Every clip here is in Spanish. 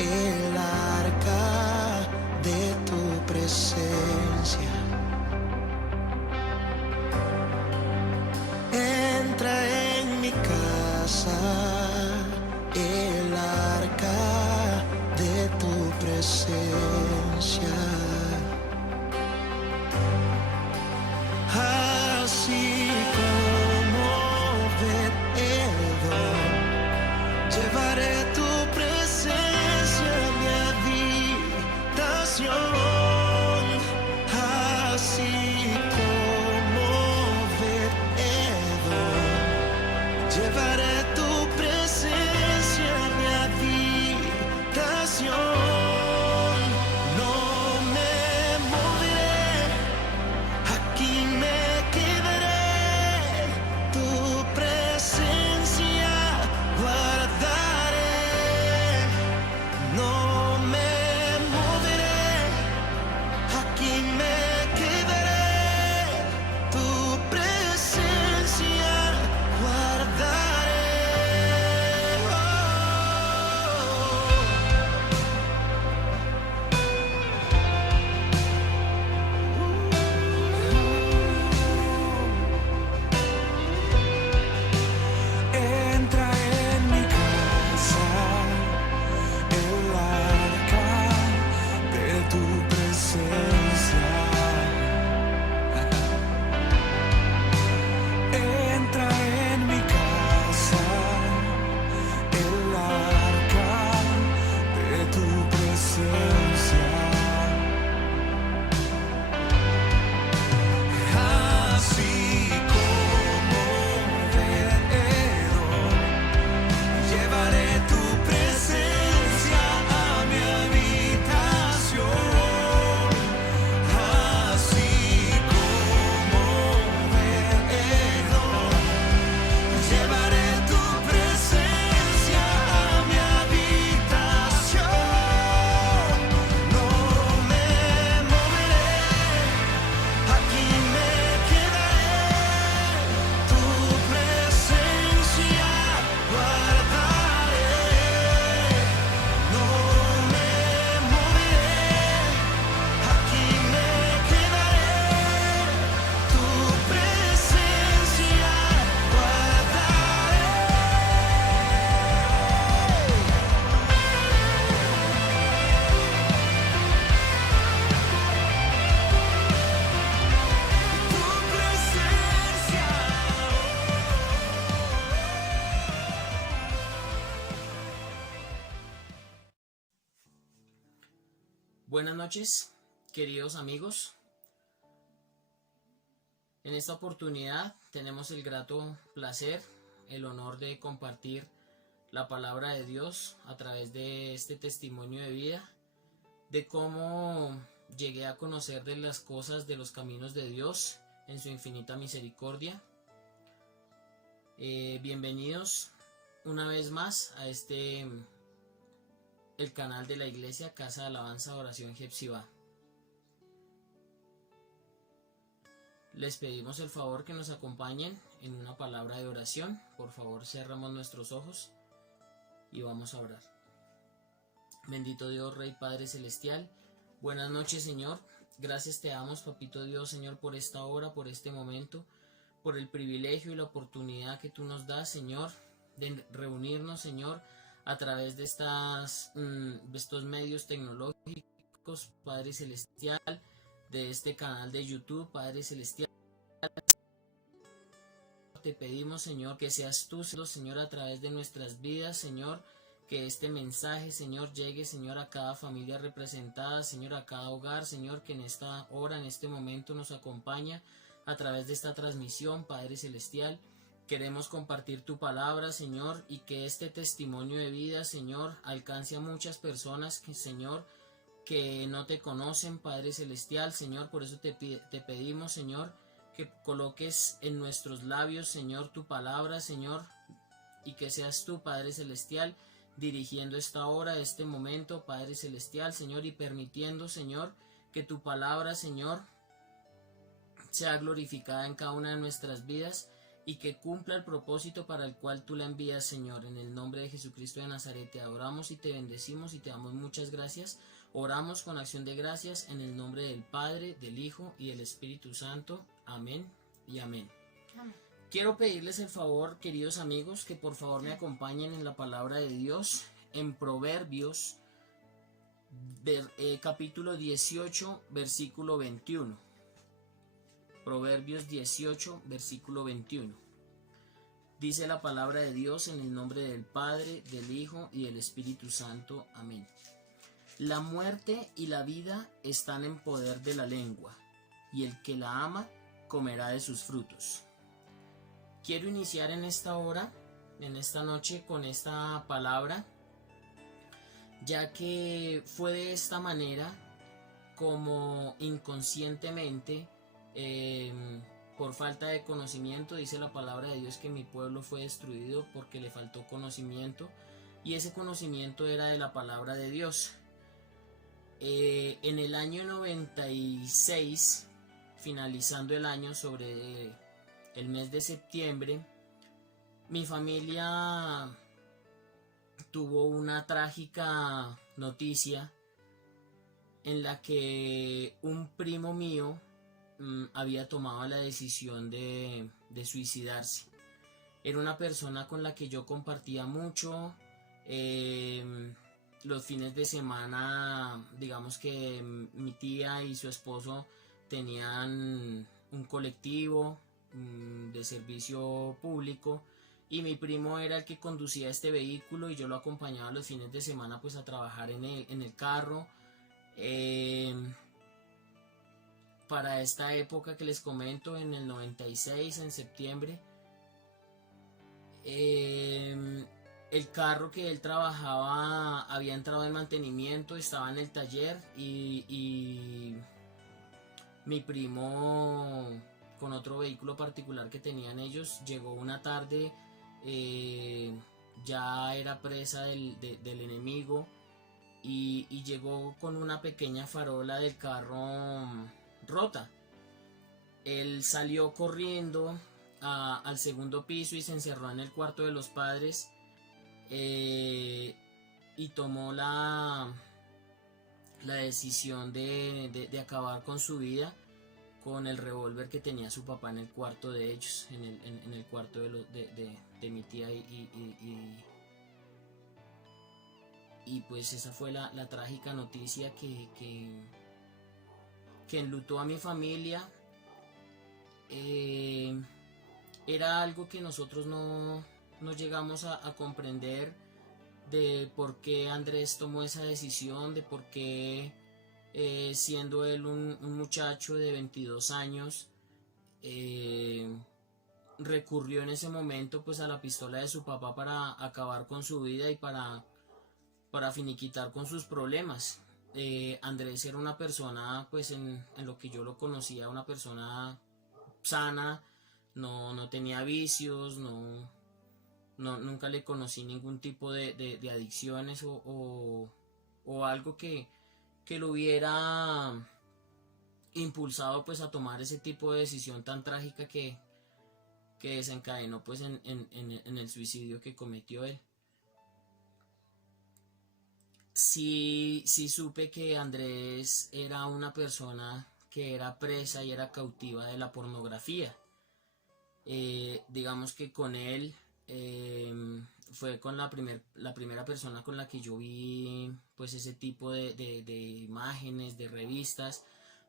el arca de tu presencia. Entra en mi casa el arca de tu presencia. Así como Obed-Edom, llevaré tu presencia a mi habitación. Así como Obed-Edom, llevaré tu presencia a mi habitación. No me moveré, aquí me quedaré, tu presencia guardaré. No me moveré, aquí me quedaré, tu presencia guardaré. Entra en mi casa el arca de tu presencia. Entra en mi casa el arca de tu presencia. Así como Obed-Edom, llevaré tu presencia a mi habitación. Así como Obed-Edom, llevaré tu presencia a mi habitación. No me moveré, aquí me quedaré, tu presencia guardaré. No me moveré, aquí me quedaré, tu presencia guardaré. Tu presencia. Buenas noches, queridos amigos. En esta oportunidad tenemos el grato placer, el honor de compartir la palabra de Dios a través de este testimonio de vida, de cómo llegué a conocer de las cosas, de los caminos de Dios en su infinita misericordia. Bienvenidos una vez más a el canal de la iglesia Casa de Alabanza Oración Jepsibá. Les pedimos el favor que nos acompañen en una palabra de oración. Por favor, cerramos nuestros ojos y vamos a orar. Bendito Dios, Rey Padre Celestial, buenas noches, Señor. Gracias te damos, Papito Dios, Señor, por esta hora, por este momento, por el privilegio y la oportunidad que tú nos das, Señor, de reunirnos, Señor, a través de estos medios tecnológicos, Padre Celestial, de este canal de YouTube, Padre Celestial. Te pedimos, Señor, que seas tú, Señor, a través de nuestras vidas, Señor, que este mensaje, Señor, llegue, Señor, a cada familia representada, Señor, a cada hogar, Señor, que en esta hora, en este momento nos acompaña a través de esta transmisión, Padre Celestial. Queremos compartir tu palabra, Señor, y que este testimonio de vida, Señor, alcance a muchas personas que, Señor, que no te conocen, Padre Celestial, Señor. Por eso te pedimos, Señor, que coloques en nuestros labios, Señor, tu palabra, Señor, y que seas tú, Padre Celestial, dirigiendo esta hora, este momento, Padre Celestial, Señor, y permitiendo, Señor, que tu palabra, Señor, sea glorificada en cada una de nuestras vidas y que cumpla el propósito para el cual tú la envías, Señor. En el nombre de Jesucristo de Nazaret te adoramos y te bendecimos y te damos muchas gracias. Oramos con acción de gracias en el nombre del Padre, del Hijo y del Espíritu Santo. Amén y amén. Amén. Quiero pedirles el favor, queridos amigos, que por favor me acompañen en la palabra de Dios en Proverbios capítulo 18, versículo 21. Proverbios 18, versículo 21. Dice la palabra de Dios en el nombre del Padre, del Hijo y del Espíritu Santo. Amén. La muerte y la vida están en poder de la lengua, y el que la ama comerá de sus frutos. Quiero iniciar en esta hora, en esta noche, con esta palabra, ya que fue de esta manera como inconscientemente, por falta de conocimiento, dice la palabra de Dios que mi pueblo fue destruido porque le faltó conocimiento, y ese conocimiento era de la palabra de Dios. En el año 96, finalizando el año, sobre el mes de septiembre, mi familia tuvo una trágica noticia en la que un primo mío había tomado la decisión de suicidarse. Era una persona con la que yo compartía mucho. Los fines de semana, digamos que mi tía y su esposo tenían un colectivo de servicio público, y mi primo era el que conducía este vehículo y yo lo acompañaba los fines de semana pues a trabajar en el carro. Para esta época que les comento, en el 96, en septiembre, el carro que él trabajaba había entrado en mantenimiento, estaba en el taller, y mi primo, con otro vehículo particular que tenían ellos, llegó una tarde, ya era presa del enemigo, y llegó con una pequeña farola del carro rota. Él salió corriendo al segundo piso y se encerró en el cuarto de los padres, y tomó la decisión de acabar con su vida con el revólver que tenía su papá en el cuarto de ellos, en el cuarto de mi tía, y pues esa fue la trágica noticia que enlutó a mi familia. Era algo que nosotros no llegamos a comprender, de por qué Andrés tomó esa decisión, de por qué, siendo él un muchacho de 22 años, recurrió en ese momento pues a la pistola de su papá para acabar con su vida y para finiquitar con sus problemas. Andrés era una persona, pues en lo que yo lo conocía, una persona sana, no tenía vicios, nunca le conocí ningún tipo de adicciones o algo que lo hubiera impulsado pues a tomar ese tipo de decisión tan trágica que desencadenó pues en el suicidio que cometió él. Sí supe que Andrés era una persona que era presa y era cautiva de la pornografía. Digamos que con él fue con la primera persona con la que yo vi pues ese tipo de imágenes, de revistas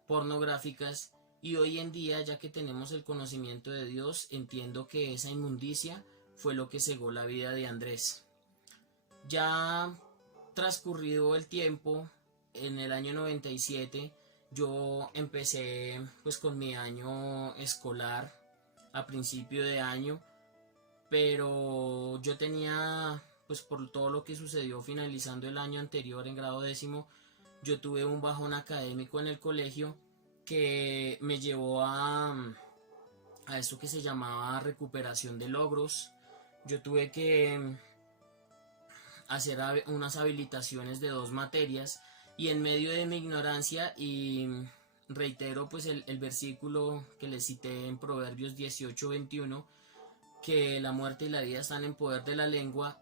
pornográficas, y hoy en día, ya que tenemos el conocimiento de Dios, entiendo que esa inmundicia fue lo que cegó la vida de Andrés. Ya transcurrido el tiempo, en el año 97 yo empecé pues con mi año escolar a principio de año, pero yo tenía, pues por todo lo que sucedió finalizando el año anterior en grado décimo, yo tuve un bajón académico en el colegio que me llevó a esto que se llamaba recuperación de logros. Yo tuve que hacer unas habilitaciones de 2 materias, y en medio de mi ignorancia, y reitero pues el versículo que les cité en Proverbios 18:21, que la muerte y la vida están en poder de la lengua.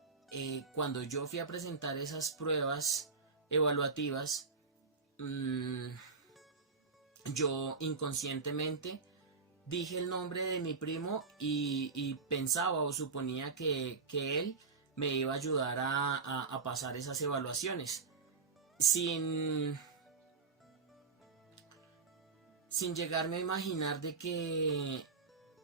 Cuando yo fui a presentar esas pruebas evaluativas, yo inconscientemente dije el nombre de mi primo y pensaba o suponía que él me iba a ayudar a pasar esas evaluaciones. Sin, sin llegarme a imaginar de que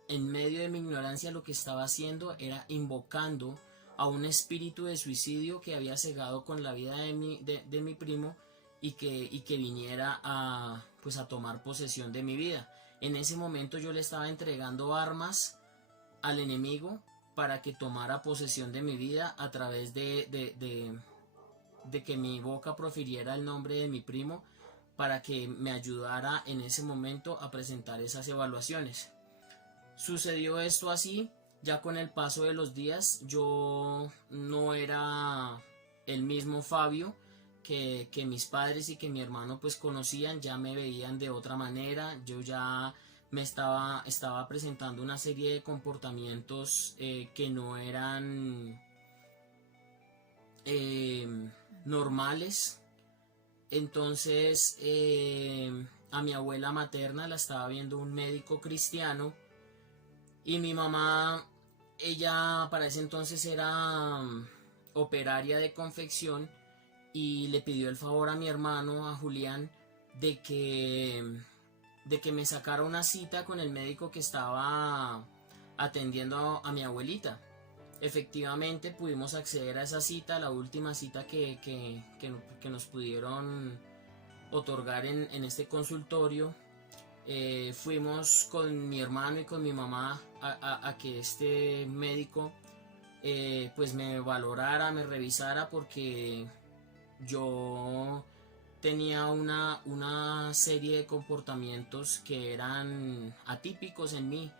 en medio de mi ignorancia lo que estaba haciendo era invocando a un espíritu de suicidio que había cegado con la vida de mi primo y que viniera pues a tomar posesión de mi vida. En ese momento yo le estaba entregando armas al enemigo para que tomara posesión de mi vida a través de que mi boca profiriera el nombre de mi primo, para que me ayudara en ese momento a presentar esas evaluaciones. Sucedió esto así. Ya con el paso de los días yo no era el mismo Fabio que mis padres y que mi hermano pues conocían. Ya me veían de otra manera. Yo ya me estaba presentando una serie de comportamientos que no eran normales. Entonces a mi abuela materna la estaba viendo un médico cristiano, y mi mamá, ella para ese entonces era operaria de confección, y le pidió el favor a mi hermano, a Julián, de que me sacara una cita con el médico que estaba atendiendo a mi abuelita. Efectivamente pudimos acceder a esa cita, la última cita que nos pudieron otorgar en este consultorio. Fuimos con mi hermano y con mi mamá a que este médico pues me valorara, me revisara, porque yo tenía una serie de comportamientos que eran atípicos en mí,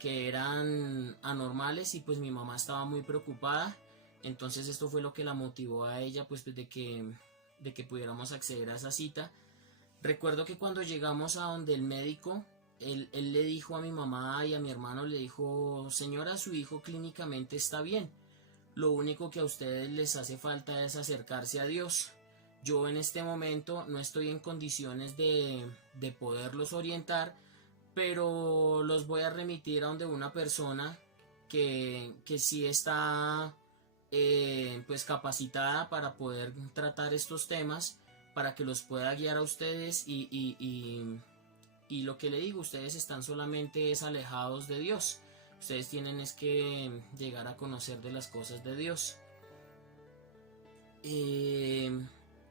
que eran anormales, y pues mi mamá estaba muy preocupada. Entonces esto fue lo que la motivó a ella pues de que pudiéramos acceder a esa cita. Recuerdo que cuando llegamos a donde el médico, él le dijo a mi mamá y a mi hermano, le dijo: señora, su hijo clínicamente está bien, lo único que a ustedes les hace falta es acercarse a Dios. Yo en este momento no estoy en condiciones de poderlos orientar, pero los voy a remitir a donde una persona que sí está pues capacitada para poder tratar estos temas, para que los pueda guiar a ustedes, y lo que le digo, ustedes están solamente es alejados de Dios. Ustedes tienen es que llegar a conocer de las cosas de Dios.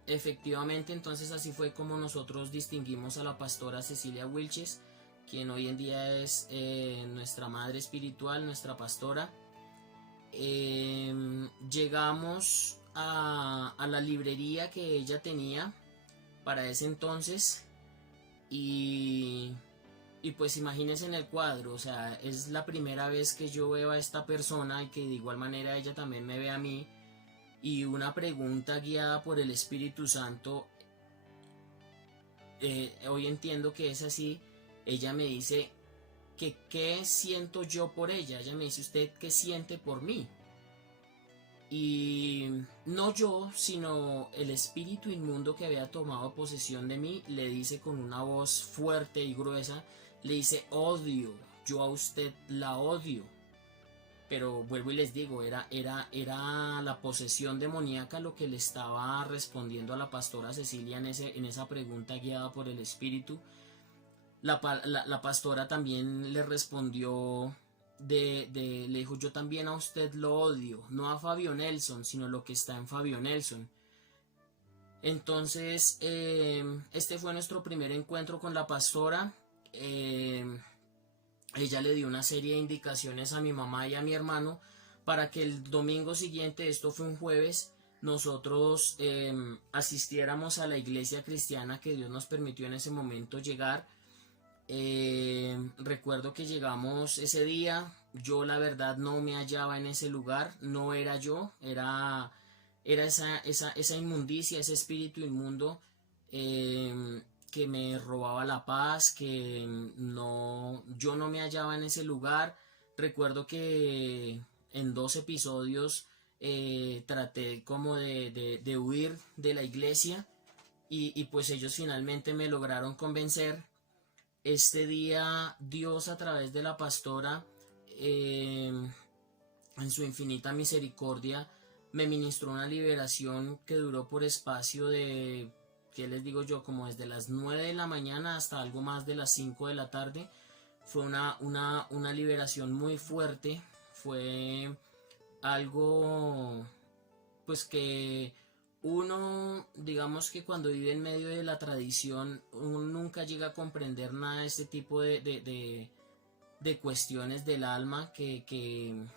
Efectivamente, entonces así fue como nosotros distinguimos a la pastora Cecilia Wilches, quien hoy en día es nuestra madre espiritual, nuestra pastora. Llegamos a la librería que ella tenía para ese entonces, y pues imagínense en el cuadro, o sea, es la primera vez que yo veo a esta persona y que de igual manera ella también me ve a mí, y una pregunta guiada por el Espíritu Santo, hoy entiendo que es así. Ella me dice que qué siento yo por ella. Ella me dice: ¿usted qué siente por mí? Y no yo, sino el espíritu inmundo que había tomado posesión de mí, le dice con una voz fuerte y gruesa, le dice: odio, yo a usted la odio. Pero vuelvo y les digo, era la posesión demoníaca lo que le estaba respondiendo a la pastora Cecilia en esa pregunta guiada por el espíritu. La pastora también le respondió, le dijo: yo también a usted lo odio, no a Fabio Nelson, sino lo que está en Fabio Nelson. Entonces este fue nuestro primer encuentro con la pastora. Ella le dio una serie de indicaciones a mi mamá y a mi hermano para que el domingo siguiente, esto fue un jueves, nosotros asistiéramos a la iglesia cristiana que Dios nos permitió en ese momento llegar. Recuerdo que llegamos ese día. Yo la verdad no me hallaba en ese lugar, no era yo, era esa inmundicia, ese espíritu inmundo que me robaba la paz, que yo no me hallaba en ese lugar. Recuerdo que en 2 episodios traté como de huir de la iglesia y pues ellos finalmente me lograron convencer. Este día Dios a través de la pastora, en su infinita misericordia, me ministró una liberación que duró por espacio de, ¿qué les digo yo? Como desde las 9 de la mañana hasta algo más de las 5 de la tarde. Fue una liberación muy fuerte, fue algo pues que uno, digamos que cuando vive en medio de la tradición, uno nunca llega a comprender nada de este tipo de cuestiones del alma que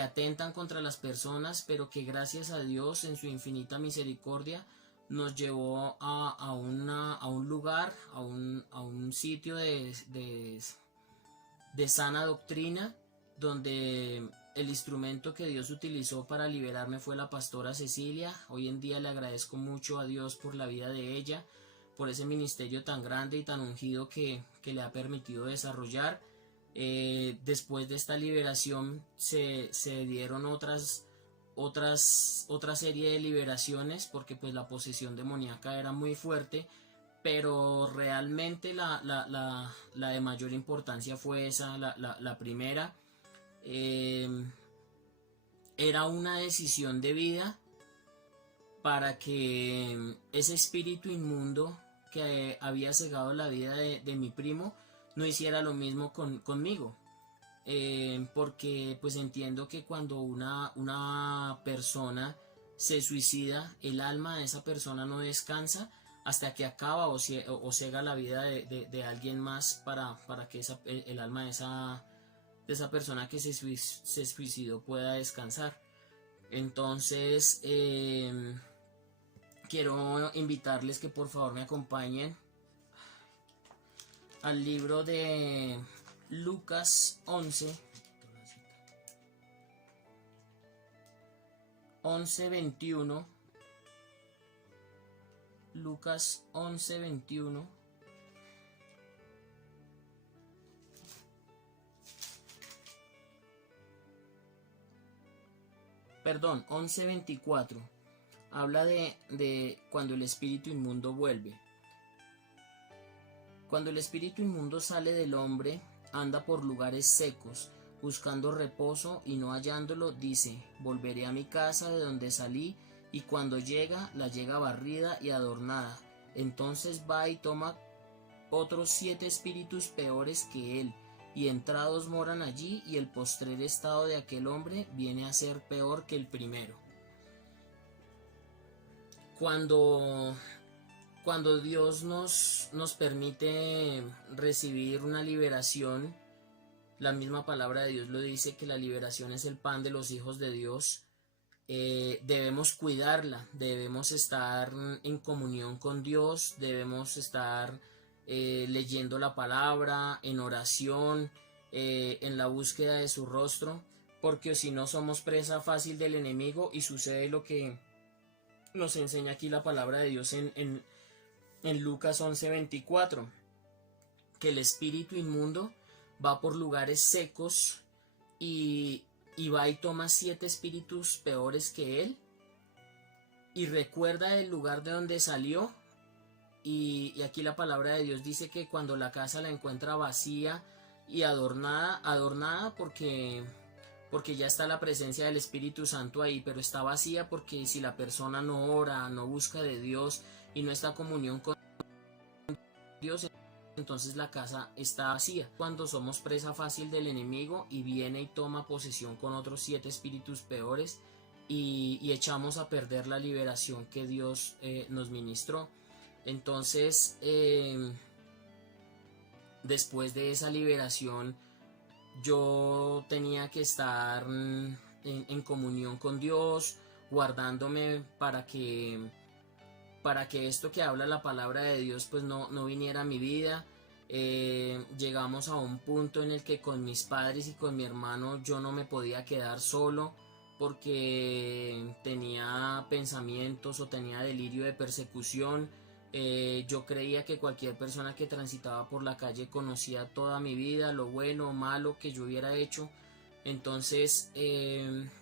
atentan contra las personas, pero que gracias a Dios en su infinita misericordia nos llevó a un lugar, a un sitio de sana doctrina, donde el instrumento que Dios utilizó para liberarme fue la pastora Cecilia. Hoy en día le agradezco mucho a Dios por la vida de ella, por ese ministerio tan grande y tan ungido que le ha permitido desarrollar. Después de esta liberación se dieron otra serie de liberaciones, porque pues la posesión demoníaca era muy fuerte, pero realmente la de mayor importancia fue esa, la primera. Era una decisión de vida para que ese espíritu inmundo que había cegado la vida de mi primo no hiciera lo mismo conmigo. Porque pues entiendo que cuando una persona se suicida, el alma de esa persona no descansa hasta que acaba o cega la vida de alguien más para que el alma de esa persona que se suicidó pueda descansar. Entonces quiero invitarles que por favor me acompañen al libro de Lucas 11:21. Lucas 11:21. Perdón, 11:24. Habla de cuando el espíritu inmundo vuelve. Cuando el espíritu inmundo sale del hombre, anda por lugares secos, buscando reposo, y no hallándolo, dice: volveré a mi casa de donde salí, y cuando llega, la llega barrida y adornada. Entonces va y toma otros 7 espíritus peores que él, y entrados moran allí, y el postrer estado de aquel hombre viene a ser peor que el primero. Cuando Dios nos permite recibir una liberación, la misma palabra de Dios lo dice, que la liberación es el pan de los hijos de Dios. Debemos cuidarla, debemos estar en comunión con Dios, debemos estar leyendo la palabra, en oración, en la búsqueda de su rostro, porque si no somos presa fácil del enemigo, y sucede lo que nos enseña aquí la palabra de Dios en Lucas 11:24, que el espíritu inmundo va por lugares secos y va y toma 7 espíritus peores que él, y recuerda el lugar de donde salió. Y aquí la palabra de Dios dice que cuando la casa la encuentra vacía y adornada porque ya está la presencia del Espíritu Santo ahí, pero está vacía porque si la persona no ora, no busca de Dios y no está en comunión con Dios, entonces la casa está vacía. Cuando somos presa fácil del enemigo y viene y toma posesión con otros 7 espíritus peores, y echamos a perder la liberación que Dios nos ministró. Entonces después de esa liberación yo tenía que estar en comunión con Dios, guardándome para que esto que habla la palabra de Dios pues no viniera a mi vida. Llegamos a un punto en el que con mis padres y con mi hermano yo no me podía quedar solo, porque tenía pensamientos o tenía delirio de persecución. Yo creía que cualquier persona que transitaba por la calle conocía toda mi vida, lo bueno o malo que yo hubiera hecho. Entonces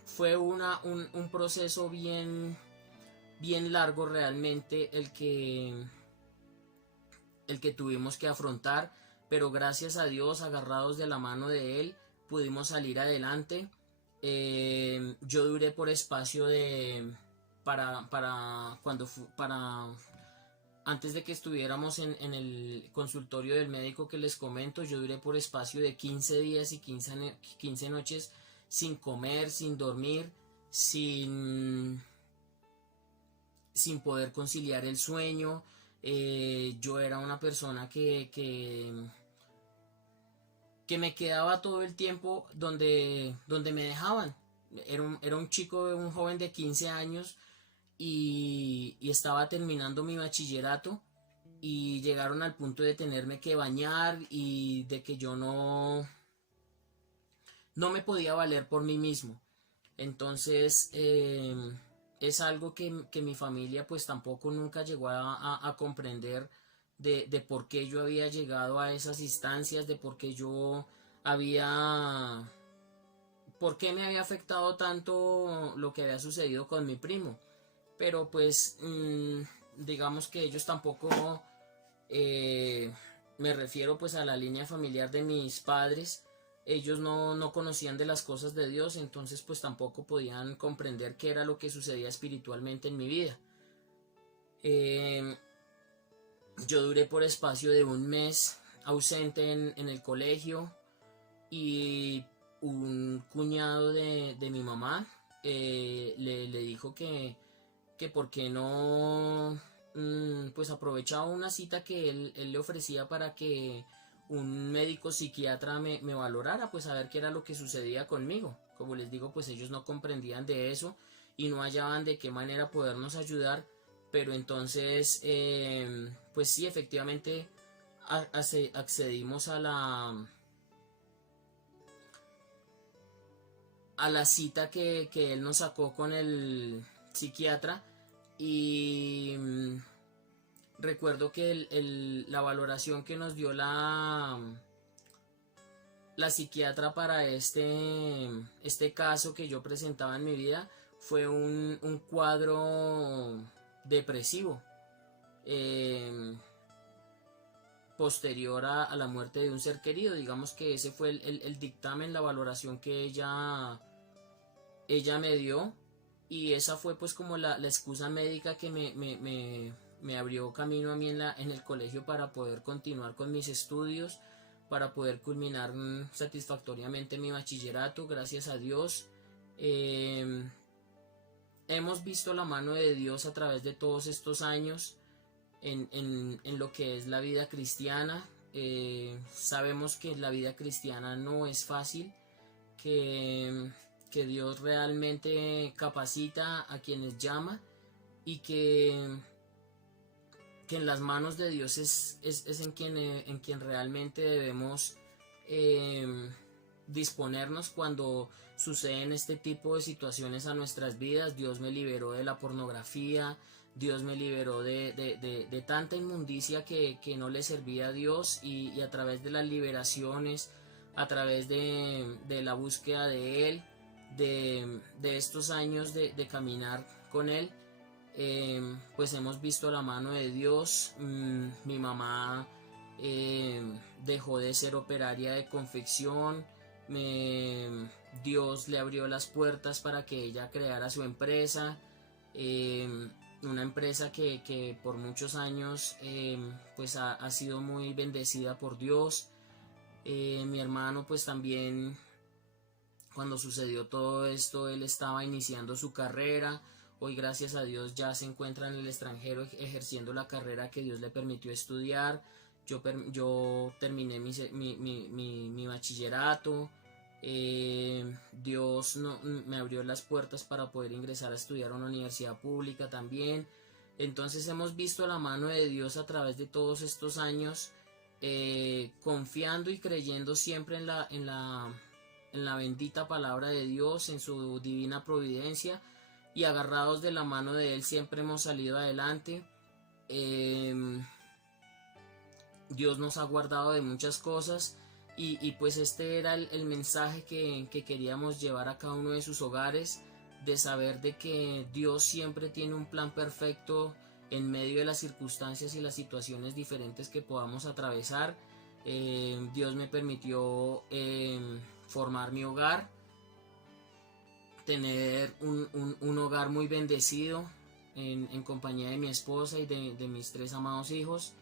fue un proceso bien largo realmente el que tuvimos que afrontar, pero gracias a Dios, agarrados de la mano de Él, pudimos salir adelante. Yo duré por espacio de, para, cuando, para, antes de que estuviéramos en el consultorio del médico que les comento, yo duré por espacio de 15 días y 15 noches sin comer, sin dormir, sin poder conciliar el sueño. Yo era una persona que me quedaba todo el tiempo donde me dejaban. Era un chico, un joven de 15 años y estaba terminando mi bachillerato y llegaron al punto de tenerme que bañar y de que yo no me podía valer por mí mismo. Entonces es algo que mi familia pues tampoco nunca llegó a comprender de por qué yo había llegado a esas instancias, de por qué por qué me había afectado tanto lo que había sucedido con mi primo. Pero pues digamos que ellos tampoco, me refiero pues a la línea familiar de mis padres, ellos no conocían de las cosas de Dios, entonces pues tampoco podían comprender qué era lo que sucedía espiritualmente en mi vida. Yo duré por espacio de un mes ausente en el colegio y un cuñado de mi mamá le dijo que por qué no pues aprovechaba una cita que él le ofrecía para que un médico psiquiatra me valorara, pues a ver qué era lo que sucedía conmigo. Como les digo, pues ellos no comprendían de eso y no hallaban de qué manera podernos ayudar, pero entonces pues sí, efectivamente accedimos a la cita que él nos sacó con el psiquiatra y recuerdo que la valoración que nos dio la psiquiatra para este caso que yo presentaba en mi vida fue un cuadro depresivo posterior a la muerte de un ser querido. Digamos que ese fue el dictamen, la valoración que ella me dio, y esa fue pues como la excusa médica que me abrió camino a mí en el colegio para poder continuar con mis estudios, para poder culminar satisfactoriamente mi bachillerato. Gracias a Dios hemos visto la mano de Dios a través de todos estos años en lo que es la vida cristiana. Sabemos que la vida cristiana no es fácil, que Dios realmente capacita a quienes llama y que en las manos de Dios es en quien realmente debemos disponernos cuando suceden este tipo de situaciones a nuestras vidas. Dios me liberó de la pornografía, Dios me liberó de tanta inmundicia que no le servía a Dios, y a través de las liberaciones, a través de la búsqueda de Él, de estos años de caminar con Él, pues hemos visto la mano de Dios. Mi mamá dejó de ser operaria de confección. Dios le abrió las puertas para que ella creara su empresa, una empresa que por muchos años pues ha sido muy bendecida por Dios. Mi hermano pues también, cuando sucedió todo esto, él estaba iniciando su carrera. Hoy, gracias a Dios, ya se encuentra en el extranjero ejerciendo la carrera que Dios le permitió estudiar. Yo terminé mi bachillerato. Dios me abrió las puertas para poder ingresar a estudiar a una universidad pública también. Entonces hemos visto la mano de Dios a través de todos estos años, confiando y creyendo siempre en la bendita palabra de Dios, en su divina providencia, y agarrados de la mano de Él siempre hemos salido adelante. Dios nos ha guardado de muchas cosas y pues este era el mensaje que queríamos llevar a cada uno de sus hogares, de saber de que Dios siempre tiene un plan perfecto en medio de las circunstancias y las situaciones diferentes que podamos atravesar. Dios me permitió formar mi hogar, tener un hogar muy bendecido en compañía de mi esposa y de mis 3 amados hijos.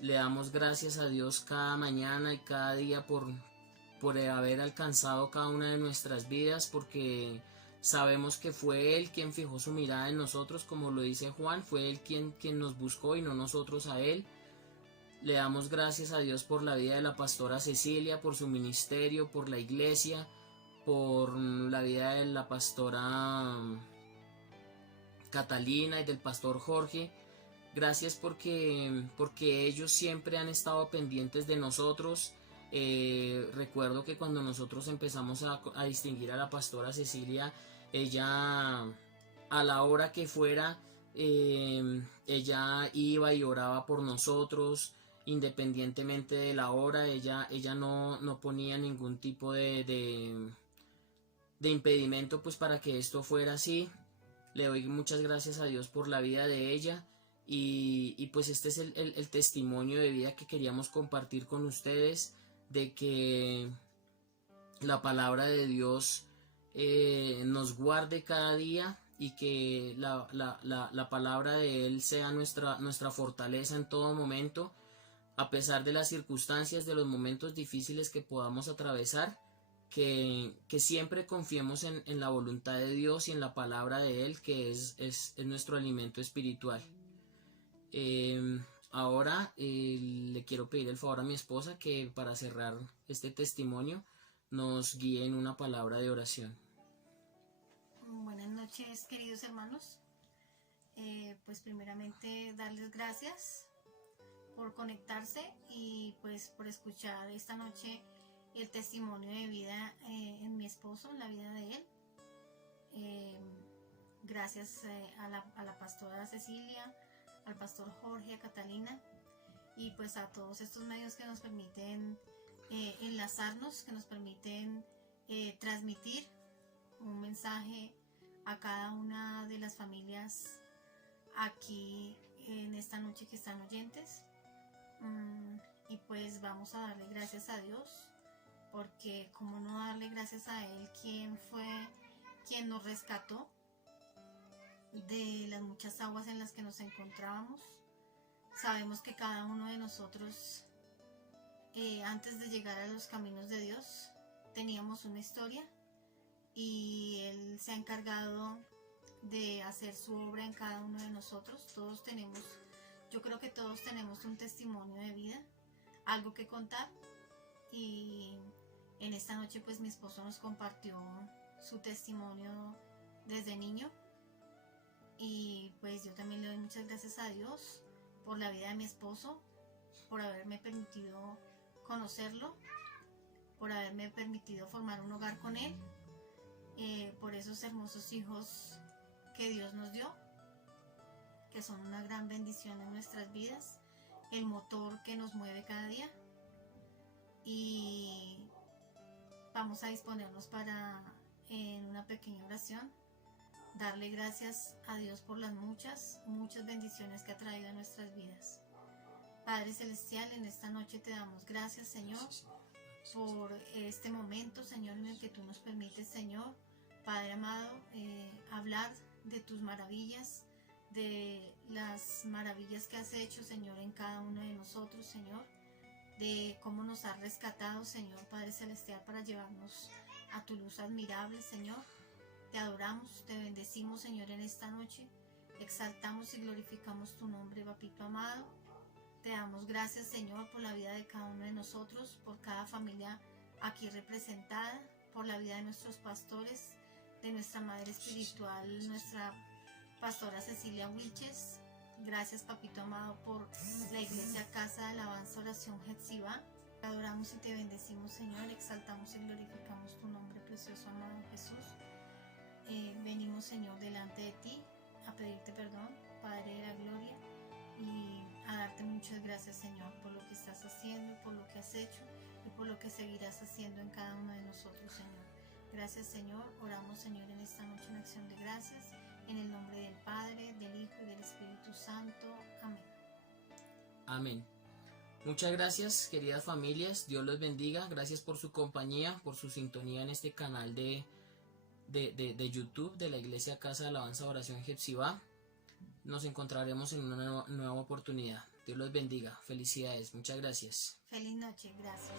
Le damos gracias a Dios cada mañana y cada día por haber alcanzado cada una de nuestras vidas, porque sabemos que fue Él quien fijó su mirada en nosotros, como lo dice Juan, fue Él quien nos buscó y no nosotros a Él. Le damos gracias a Dios por la vida de la pastora Cecilia, por su ministerio, por la iglesia, por la vida de la pastora Catalina y del pastor Jorge. Gracias porque ellos siempre han estado pendientes de nosotros. Recuerdo que cuando nosotros empezamos a distinguir a la pastora Cecilia, ella a la hora que fuera, ella iba y oraba por nosotros, independientemente de la hora. Ella no ponía ningún tipo de impedimento pues para que esto fuera así. Le doy muchas gracias a Dios por la vida de ella. Y pues este es el testimonio de vida que queríamos compartir con ustedes, de que la palabra de Dios nos guarde cada día y que la palabra de Él sea nuestra fortaleza en todo momento, a pesar de las circunstancias, de los momentos difíciles que podamos atravesar, que siempre confiemos en la voluntad de Dios y en la palabra de Él, que es nuestro alimento espiritual. Ahora le quiero pedir el favor a mi esposa que para cerrar este testimonio nos guíe en una palabra de oración. Buenas noches, queridos hermanos. Pues primeramente darles gracias por conectarse y pues por escuchar esta noche el testimonio de vida en mi esposo, en la vida de él. Gracias a la pastora Cecilia, al pastor Jorge, a Catalina y pues a todos estos medios que nos permiten enlazarnos, que nos permiten transmitir un mensaje a cada una de las familias aquí en esta noche que están oyentes. Y pues vamos a darle gracias a Dios, porque cómo no darle gracias a Él, quien nos rescató de las muchas aguas en las que nos encontrábamos. Sabemos que cada uno de nosotros antes de llegar a los caminos de Dios teníamos una historia y Él se ha encargado de hacer su obra en cada uno de nosotros. Yo creo que todos tenemos un testimonio de vida, algo que contar, y en esta noche pues mi esposo nos compartió su testimonio desde niño. Y pues yo también le doy muchas gracias a Dios por la vida de mi esposo, por haberme permitido conocerlo, por haberme permitido formar un hogar con él, por esos hermosos hijos que Dios nos dio, que son una gran bendición en nuestras vidas, el motor que nos mueve cada día. Y vamos a disponernos para, en una pequeña oración, darle gracias a Dios por las muchas bendiciones que ha traído a nuestras vidas. Padre Celestial, en esta noche te damos gracias, Señor, por este momento, Señor, en el que tú nos permites, Señor, Padre amado, hablar de tus maravillas, de las maravillas que has hecho, Señor, en cada uno de nosotros, Señor, de cómo nos has rescatado, Señor, Padre Celestial, para llevarnos a tu luz admirable, Señor. Te adoramos, te bendecimos, Señor, en esta noche. Exaltamos y glorificamos tu nombre, papito amado. Te damos gracias, Señor, por la vida de cada uno de nosotros, por cada familia aquí representada, por la vida de nuestros pastores, de nuestra madre espiritual, nuestra pastora Cecilia Wilches. Gracias, papito amado, por la iglesia Casa de Alabanza Oración Getsibá. Te adoramos y te bendecimos, Señor. Exaltamos y glorificamos tu nombre, precioso amado Jesús. Venimos, Señor, delante de ti a pedirte perdón, Padre de la gloria, y a darte muchas gracias, Señor, por lo que estás haciendo, por lo que has hecho y por lo que seguirás haciendo en cada uno de nosotros, Señor. Gracias, Señor. Oramos, Señor, en esta noche en acción de gracias, en el nombre del Padre, del Hijo y del Espíritu Santo. Amén. Amén. Muchas gracias, queridas familias. Dios los bendiga. Gracias por su compañía, por su sintonía en este canal de YouTube de la Iglesia Casa de Alabanza Oración Jepsibá. Nos encontraremos en una nueva oportunidad. Dios los bendiga. Felicidades. Muchas gracias. Feliz noche. Gracias.